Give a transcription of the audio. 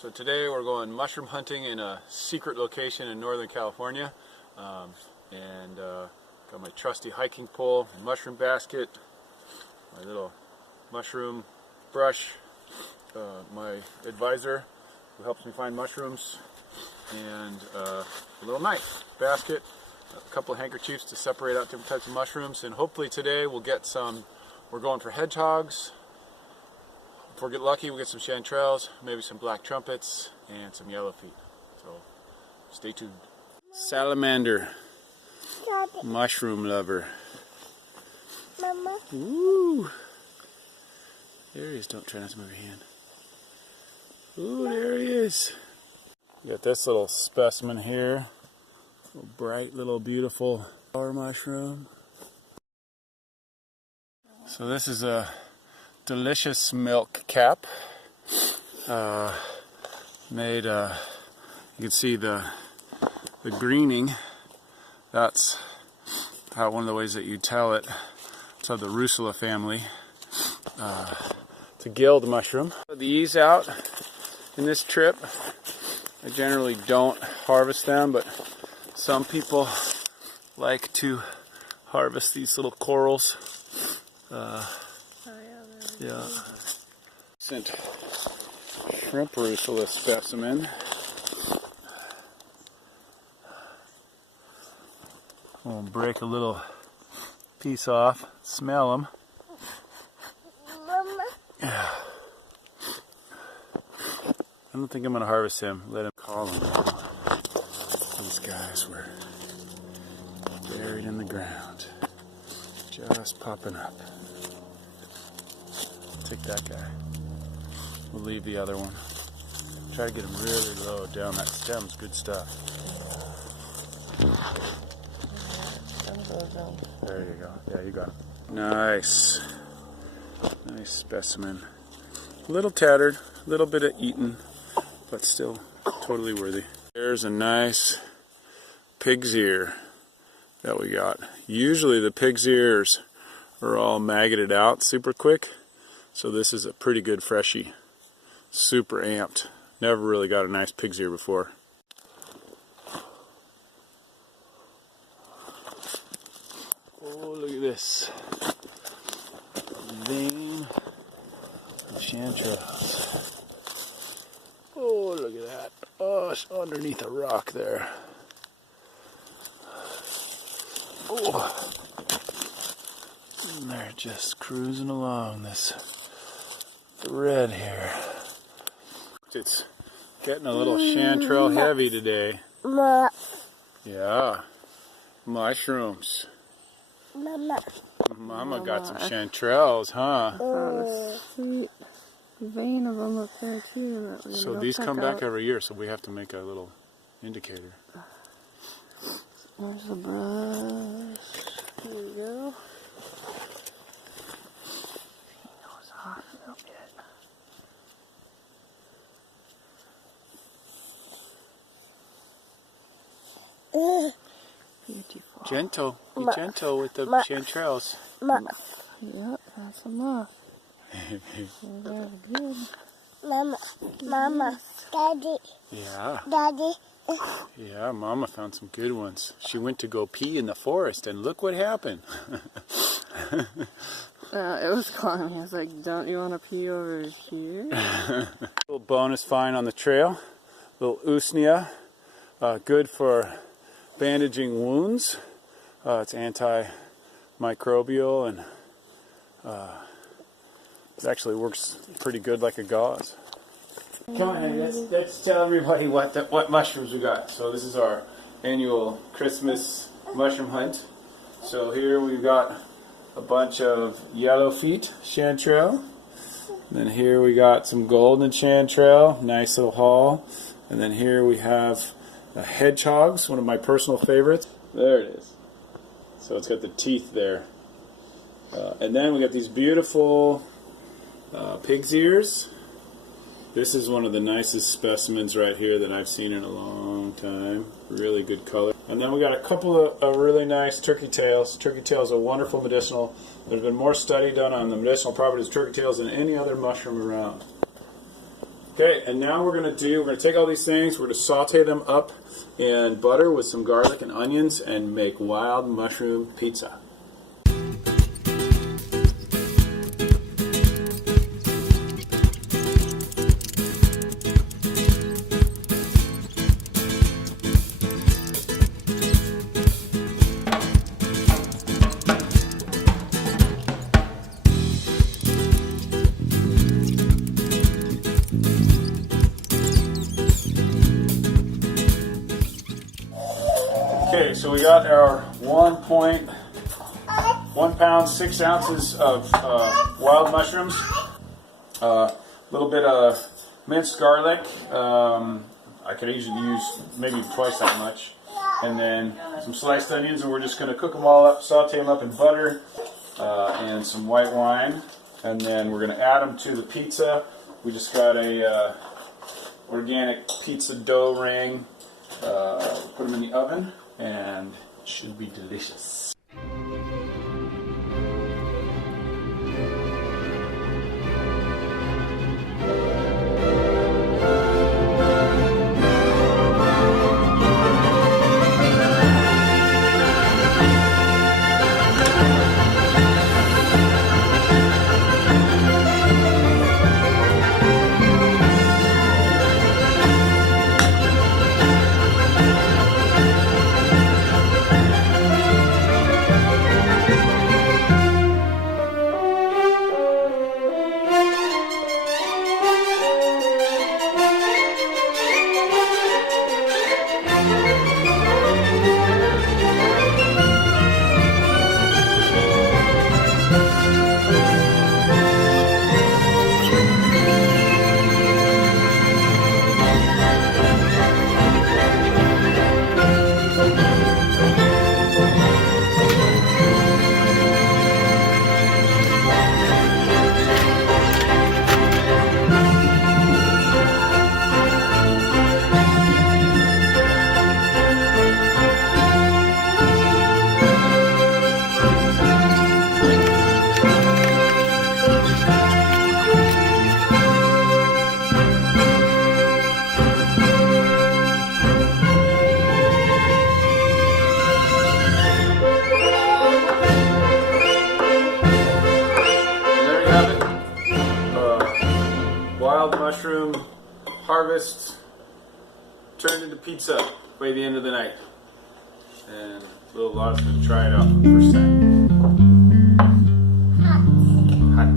So today we're going mushroom hunting in a secret location in Northern California, and got my trusty hiking pole, mushroom basket, my little mushroom brush, my advisor who helps me find mushrooms, and a little knife, basket, a couple of handkerchiefs to separate out different types of mushrooms, and hopefully today we'll get some. We're going for hedgehogs. If we get lucky, we'll get some chanterelles, maybe some black trumpets, and some yellowfeet. So, stay tuned. Salamander. Mushroom lover. Mama. Ooh. There he is. Don't try not to move your hand. Ooh, there he is. You got this little specimen here. Little bright, little beautiful flower mushroom. So this is a delicious milk cap, made, you can see the greening. That's how one of the ways that you tell it. It's of the Russula family. It's a gilled mushroom. These out in this trip, I generally don't harvest them, but some people like to harvest these little corals. Yeah. Decent shrimp Russula specimen. We'll break a little piece off, smell them. Mama. Yeah. I don't think I'm going to harvest him. Let him call him. These guys were buried in the ground, just popping up. Take that guy. We'll leave the other one. Try to get him really low down. That stem's good stuff. There you go. Yeah, you got him. Nice. Nice specimen. A little tattered, a little bit of eaten, but still totally worthy. There's a nice pig's ear that we got. Usually the pig's ears are all maggoted out super quick. So this is a pretty good freshie. Super amped. Never really got a nice pig's ear before. Oh, look at this. Vein of chanterelles. Oh, look at that. Oh, it's underneath a rock there. Oh. And they're just cruising along this thread here. It's getting a little chanterelle heavy today. Yeah. Mushrooms. Mama got some chanterelles, huh? Oh, sweet vein of them up there too. So these come back every year, so we have to make a little indicator. There's the brush. Here we go. Beautiful. Gentle. Be gentle with the chanterelles. Yep, that's a muff. Very good. Mama. Daddy. Yeah. Daddy. Yeah, Mama found some good ones. She went to go pee in the forest, and look what happened. It was calling me. I was like, don't you want to pee over here? Little bonus find on the trail. Little usnea. Good for bandaging wounds. It's antimicrobial, and it actually works pretty good like a gauze. Come on, honey, let's tell everybody what mushrooms we got. So this is our annual Christmas mushroom hunt. So here we've got a bunch of yellowfeet chanterelle. Then here we got some golden chanterelle, nice little haul. And then here we have hedgehogs, one of my personal favorites. There it is. So it's got the teeth there. And then we got these beautiful pig's ears. This is one of the nicest specimens right here that I've seen in a long time. Really good color. And then we got a couple of really nice turkey tails. Turkey tails are wonderful medicinal. There's been more study done on the medicinal properties of turkey tails than any other mushroom around. Okay, and now we're going to take all these things, we're going to saute them up in butter with some garlic and onions and make wild mushroom pizza. Okay, so we got our 1 pound, 6 ounces of wild mushrooms, a little bit of minced garlic. I could easily use maybe twice that much, and then some sliced onions, and we're just going to cook them all up, saute them up in butter and some white wine, and then we're going to add them to the pizza. We just got a organic pizza dough ring. Put them in the oven, and it should be delicious. Wild mushroom harvest turned into pizza by the end of the night. And little Lotta's going to try it out for the first time. Hot.